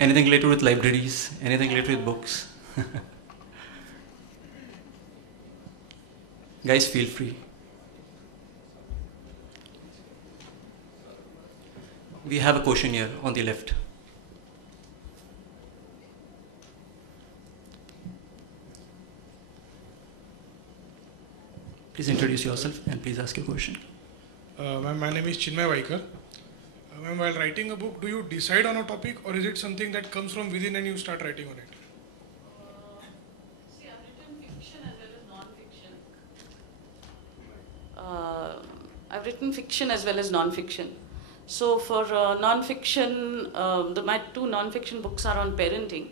Anything related with libraries? Anything related with books? Guys, feel free. We have a question here on the left. Please introduce yourself and please ask your question. My name is Chinmay Vaikar. Ma'am, while writing a book, do you decide on a topic or is it something that comes from within and you start writing on it? See, I've written fiction as well as non-fiction. I've written fiction as well as non-fiction. So for non-fiction, my two non-fiction books are on parenting.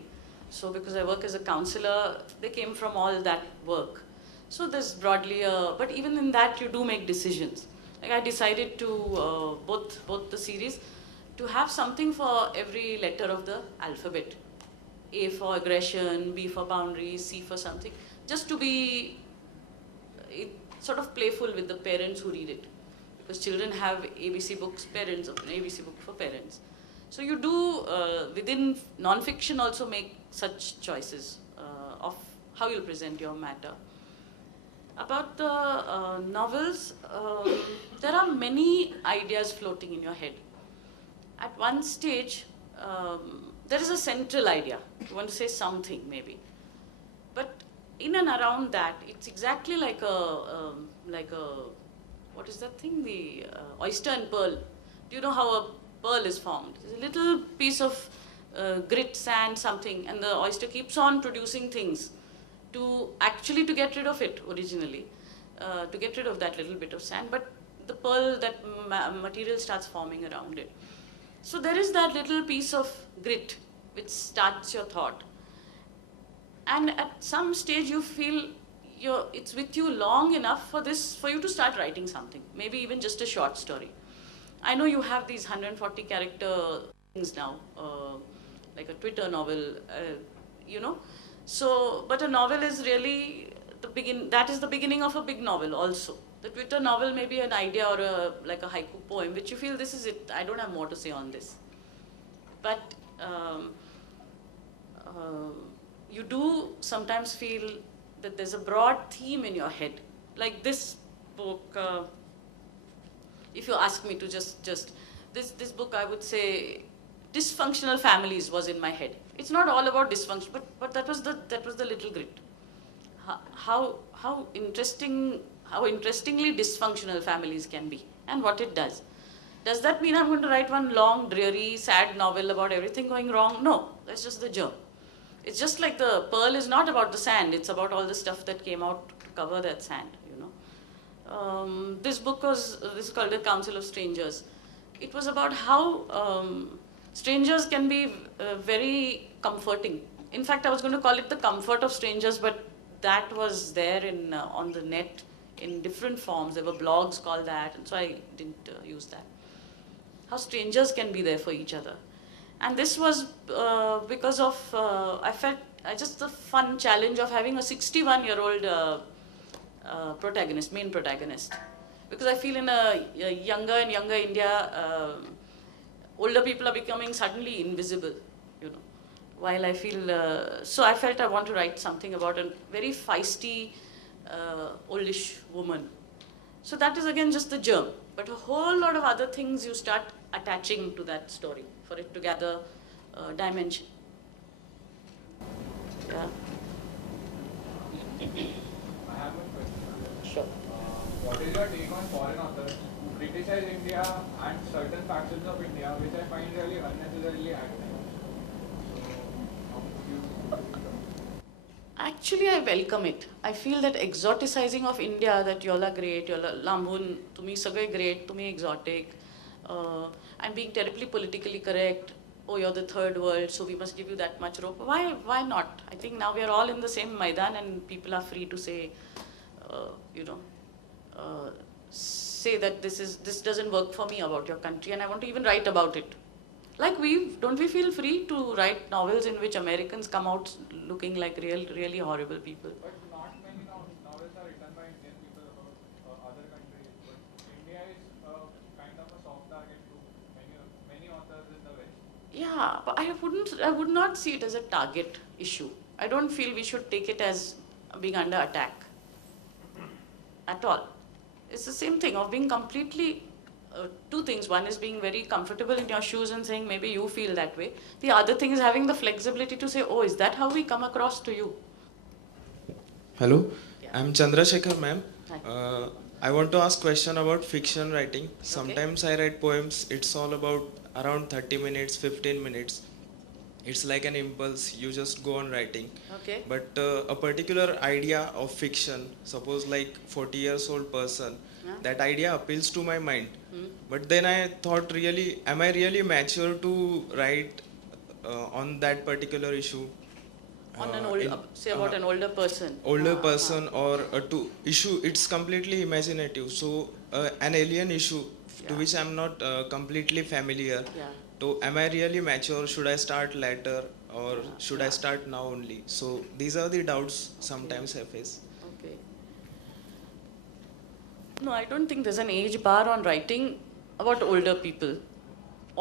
So because I work as a counselor, they came from all that work. So there's broadly but even in that you do make decisions. Like I decided to, both the series, to have something for every letter of the alphabet. A for aggression, B for boundaries, C for something. Just to be sort of playful with the parents who read it. Because children have ABC books, parents of an ABC book for parents. So you do, within non-fiction also make such choices of how you'll present your matter. About the novels, there are many ideas floating in your head. At one stage, there is a central idea. You want to say something, maybe. But in and around that, it's exactly like a what is that thing? The oyster and pearl. Do you know how a pearl is formed? It's a little piece of grit, sand, something, and the oyster keeps on producing things to get rid of it originally, to get rid of that little bit of sand, but the pearl, that material starts forming around it. So there is that little piece of grit which starts your thought. And at some stage you feel it's with you long enough for you to start writing something, maybe even just a short story. I know you have these 140 character things now, like a Twitter novel, you know. So, but a novel is really that is the beginning of a big novel also. The Twitter novel may be an idea or like a haiku poem, which you feel this is it, I don't have more to say on this. But you do sometimes feel that there's a broad theme in your head. Like this book, if you ask me to this book, I would say dysfunctional families was in my head. It's not all about dysfunction, but that was the little grit. How interestingly dysfunctional families can be, and what it does. Does that mean I'm going to write one long, dreary, sad novel about everything going wrong? No, that's just the germ. It's just like the pearl is not about the sand, it's about all the stuff that came out to cover that sand, you know. This book is called The Council of Strangers. It was about how strangers can be very comforting. In fact, I was going to call it The Comfort of Strangers, but that was there on the net in different forms. There were blogs called that, and so I didn't use that. How strangers can be there for each other. And this was because of, I felt just the fun challenge of having a 61-year-old main protagonist. Because I feel in a younger and younger India, older people are becoming suddenly invisible, you know. While I feel, so I felt I want to write something about a very feisty, oldish woman. So that is again just the germ. But a whole lot of other things you start attaching to that story for it to gather dimension. Yeah. I have one question. Sure. What is your take on foreign authors who criticize India and certain factions of India, which I find really unnecessarily at times? So, how would you? Actually, I welcome it. I feel that exoticizing of India, that y'all are great, y'all are Lambun, to me sagay great, to me exotic, and being terribly politically correct. Oh, you're the third world, so we must give you that much rope. Why not? I think now we are all in the same Maidan and people are free to say, you know, say that this doesn't work for me about your country and I want to even write about it. Like don't we feel free to write novels in which Americans come out looking like really horrible people? But not many novels are written by Indian people about other countries. But India is kind of a soft target to many authors in the West. Yeah, but I would not see it as a target issue. I don't feel we should take it as being under attack at all. It's the same thing of being completely, two things. One is being very comfortable in your shoes and saying maybe you feel that way. The other thing is having the flexibility to say, oh, is that how we come across to you? Hello, Yeah. I'm Chandrasekhar ma'am. Hi. I want to ask question about fiction writing. Sometimes I write poems, it's all about around 30 minutes, 15 minutes. It's like an impulse, you just go on writing. Okay. But a particular idea of fiction, suppose like 40 years old person, Yeah. that idea appeals to my mind. Hmm. But then I thought really, am I really mature to write on that particular issue? On an in- say about an older person. older Ah, person or to issue, it's completely imaginative, so an alien issue to Yeah. which I'm not completely familiar. Yeah. So am I really mature, should I start later or should I Yeah. start now only? So these are the doubts sometimes I face. Okay. No, I don't think there's an age bar on writing about older people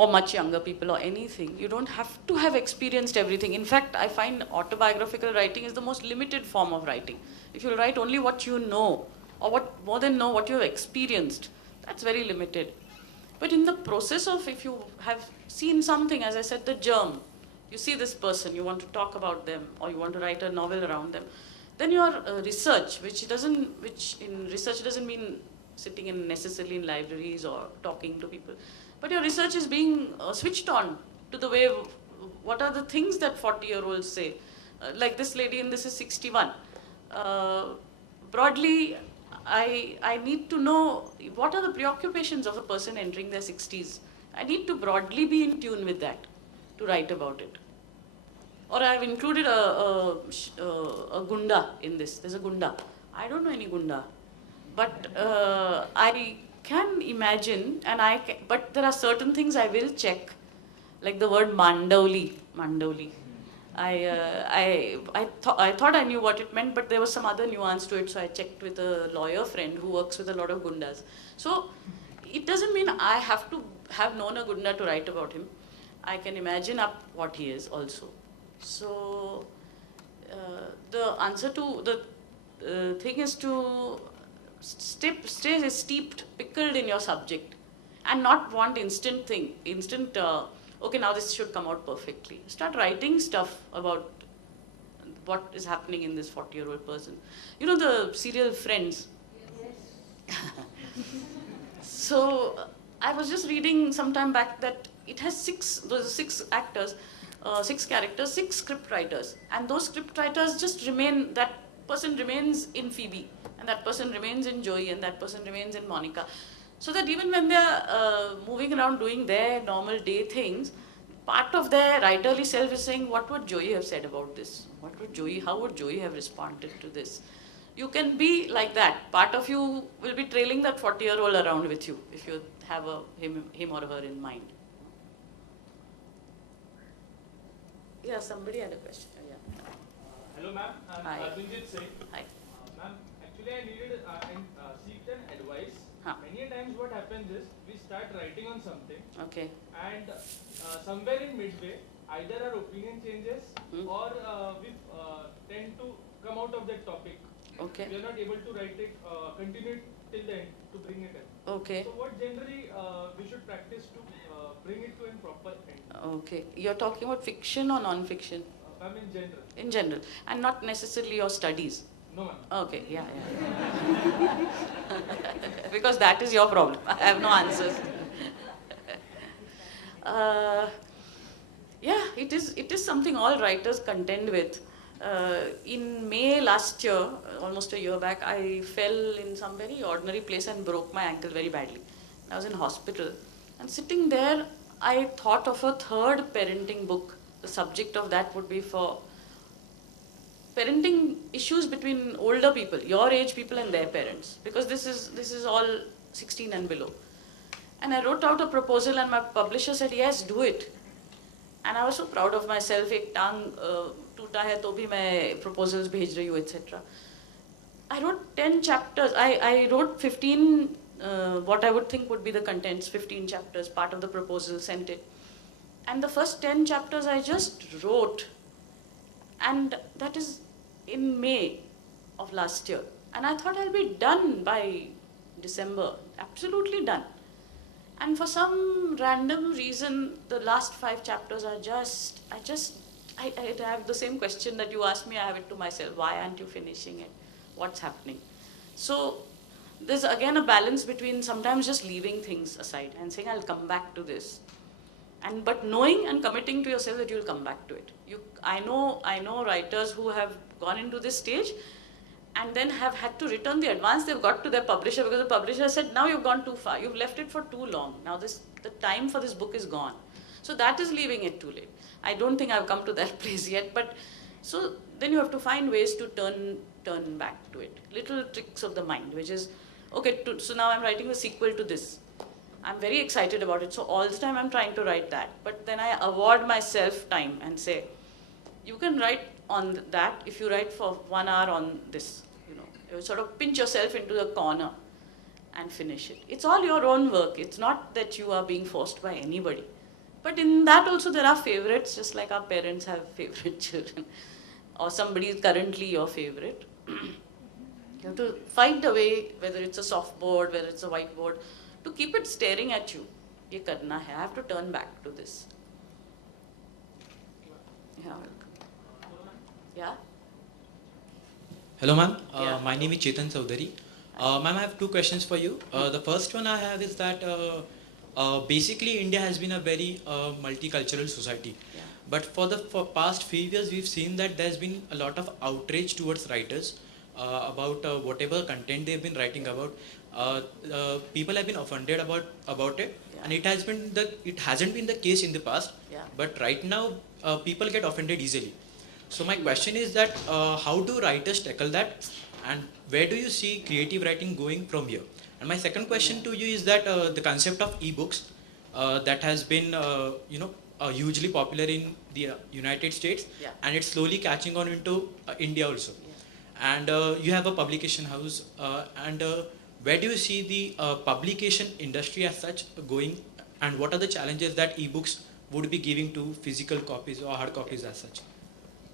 or much younger people or anything. You don't have to have experienced everything. In fact, I find autobiographical writing is the most limited form of writing. If you write only what you know, or what more than know what you have experienced, that's very limited. But in the process of, if you have seen something, as I said, the germ, you see this person, you want to talk about them, or you want to write a novel around them, then your research, which in research doesn't mean sitting in necessarily in libraries or talking to people, but your research is being switched on to the way, what are the things that 40-year-olds say. Like this lady, and this is 61. Broadly, I need to know what are the preoccupations of a person entering their 60s. I need to broadly be in tune with that to write about it. Or I've included a gunda in this. There's a gunda. I don't know any gunda. But I can imagine, but there are certain things I will check, like the word mandavli. I thought I knew what it meant, but there was some other nuance to it, so I checked with a lawyer friend who works with a lot of gundas. So it doesn't mean I have to have known a gunda to write about him. I can imagine up what he is also. So the answer to the thing is to stay steeped, pickled in your subject, and not want instant, okay, now this should come out perfectly. Start writing stuff about what is happening in this 40-year-old person. You know the serial Friends? Yes. So I was just reading some time back that it has six actors, 6 characters, 6 script writers, and those script writers just remain, that person remains in Phoebe, and that person remains in Joey, and that person remains in Monica. So that even when they're moving around doing their normal day things, part of their writerly self is saying, what would Joey have said about this? How would Joey have responded to this? You can be like that. Part of you will be trailing that 40-year-old around with you if you have him or her in mind. Yeah, somebody had a question. Yeah. Hello, ma'am. I'm Hi. Arjunjit Singh. Hi. Ma'am, actually, I needed seeked an advice. Huh. Many times, what happens is we start writing on something, Okay. and somewhere in midway, either our opinion changes or we tend to come out of that topic. Okay. We are not able to write it, continue it till the end to bring it in. Okay. So, what generally we should practice to bring it to a proper end? Okay. You're talking about fiction or non-fiction? Ma'am, in general. In general, and not necessarily your studies. No, ma'am. Okay, yeah. Because that is your problem. I have no answers. Yeah, it is something all writers contend with. In May last year, almost a year back, I fell in some very ordinary place and broke my ankle very badly. I was in hospital. And sitting there, I thought of a third parenting book. The subject of that would be for parenting issues between older people, your age people and their parents, because this is all 16 and below. And I wrote out a proposal, and my publisher said, yes, do it. And I was so proud of myself. Ek tang toota hai to bhi main proposals bhej rahi hu, etc. I wrote 10 chapters. I wrote 15, what I would think would be the contents, 15 chapters, part of the proposal, sent it. And the first 10 chapters I just wrote, and that is in May of last year. And I thought I'll be done by December, absolutely done. And for some random reason, the last 5 chapters are I have the same question that you asked me, I have it to myself. Why aren't you finishing it? What's happening? So there's again a balance between sometimes just leaving things aside and saying, I'll come back to this. But knowing and committing to yourself that you'll come back to it. I know writers who have gone into this stage and then have had to return the advance they've got to their publisher because the publisher said, now you've gone too far, you've left it for too long. Now the time for this book is gone. So that is leaving it too late. I don't think I've come to that place yet, but so then you have to find ways to turn back to it. Little tricks of the mind, which is, okay, so now I'm writing the sequel to this. I'm very excited about it, so all the time I'm trying to write that. But then I award myself time and say, you can write on that if you write for 1 hour on this. You sort of pinch yourself into the corner and finish it. It's all your own work. It's not that you are being forced by anybody. But in that also there are favorites, just like our parents have favorite children. Or somebody is currently your favorite. You have to find a way, whether it's a soft board, whether it's a whiteboard, to keep it staring at you. Ye karna hai. I have to turn back to this. Yeah, welcome. Yeah? Hello ma'am, Yeah. my name is Chetan Chaudhary. Ma'am, I have 2 questions for you. The first one I have is that basically India has been a very multicultural society. Yeah. But for past few years we've seen that there's been a lot of outrage towards writers about whatever content they've been writing about. People have been offended about it, Yeah. and it hasn't been the case in the past. Yeah. But right now people get offended easily. So my question is that how do writers tackle that, and where do you see creative writing going from here? And my second question to you is that the concept of ebooks that has been hugely popular in the United States, Yeah. and it's slowly catching on into India also. Yeah. And you have a publication house, and where do you see the publication industry as such going, and what are the challenges that ebooks would be giving to physical copies or hard copies as such?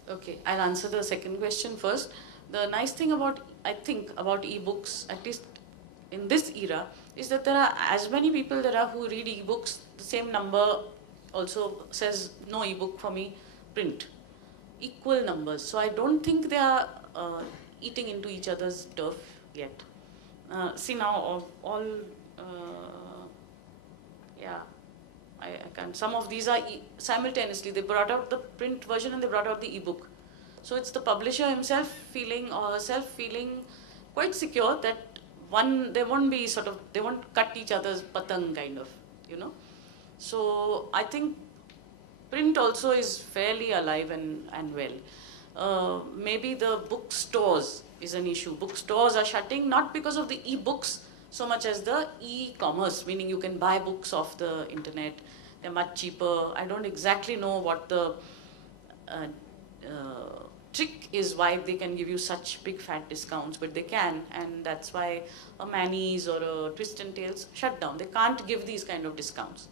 Okay, I'll answer the second question first. The nice thing about ebooks, at least in this era, is that there are as many people who read ebooks. The same number also says no ebook for me, print. Equal numbers. So I don't think they are eating into each other's turf yet. See now, I can't. Some of these are simultaneously. They brought out the print version and they brought out the ebook. So it's the publisher himself feeling or herself feeling quite secure that they won't cut each other's patang kind of, So I think print also is fairly alive and well. Maybe the bookstores is an issue. Bookstores are shutting not because of the ebooks so much as the e-commerce, meaning you can buy books off the internet. They're much cheaper. I don't exactly know what the trick is why they can give you such big fat discounts, but they can, and that's why a Manny's or a Twist and Tales shut down. They can't give these kind of discounts.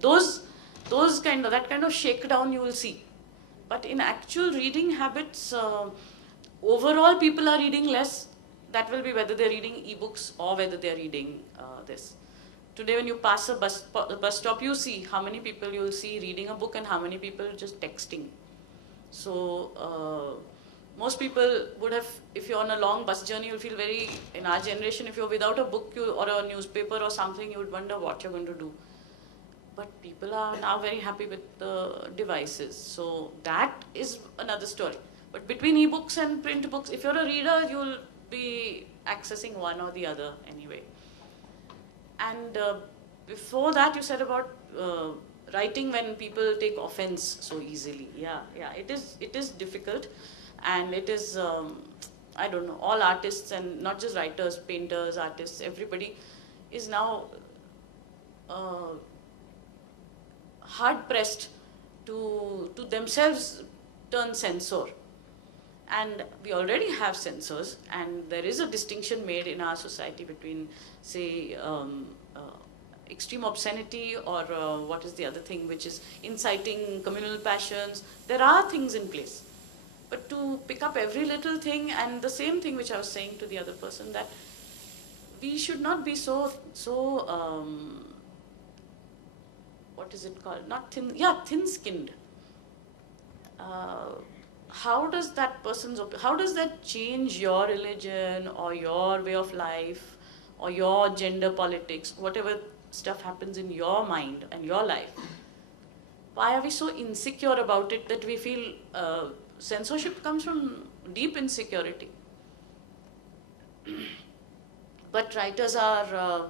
That kind of shakedown you will see. But in actual reading habits, overall people are reading less. That will be whether they're reading ebooks or whether they're reading this. Today when you pass a bus stop, you see how many people you'll see reading a book and how many people just texting. So most people would have, if you're on a long bus journey, you'll feel in our generation, if you're without a book or a newspaper or something, you would wonder what you're going to do. But people are now very happy with the devices. So that is another story. But between ebooks and print books, if you're a reader, you'll be accessing one or the other anyway. And before that, you said about writing when people take offense so easily. Yeah, it is difficult, and it is, I don't know, all artists and not just writers, painters, artists, everybody is now hard pressed to themselves turn censor. And we already have censors, and there is a distinction made in our society between, say, extreme obscenity or what is the other thing, which is inciting communal passions. There are things in place. But to pick up every little thing, and the same thing which I was saying to the other person, that we should not be so what is it called? Not thin, yeah, thin-skinned. How does that how does that change your religion or your way of life or your gender politics, whatever stuff happens in your mind and your life? Why are we so insecure about it that we feel censorship comes from deep insecurity? But writers are,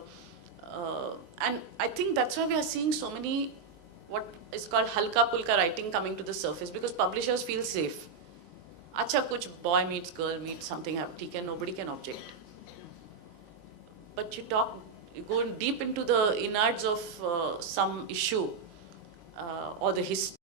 and I think that's why we are seeing so many what is called halka pulka writing coming to the surface, because publishers feel safe. Acha kuch boy meets girl meets something, nobody can object. But you go deep into the innards of some issue or the history.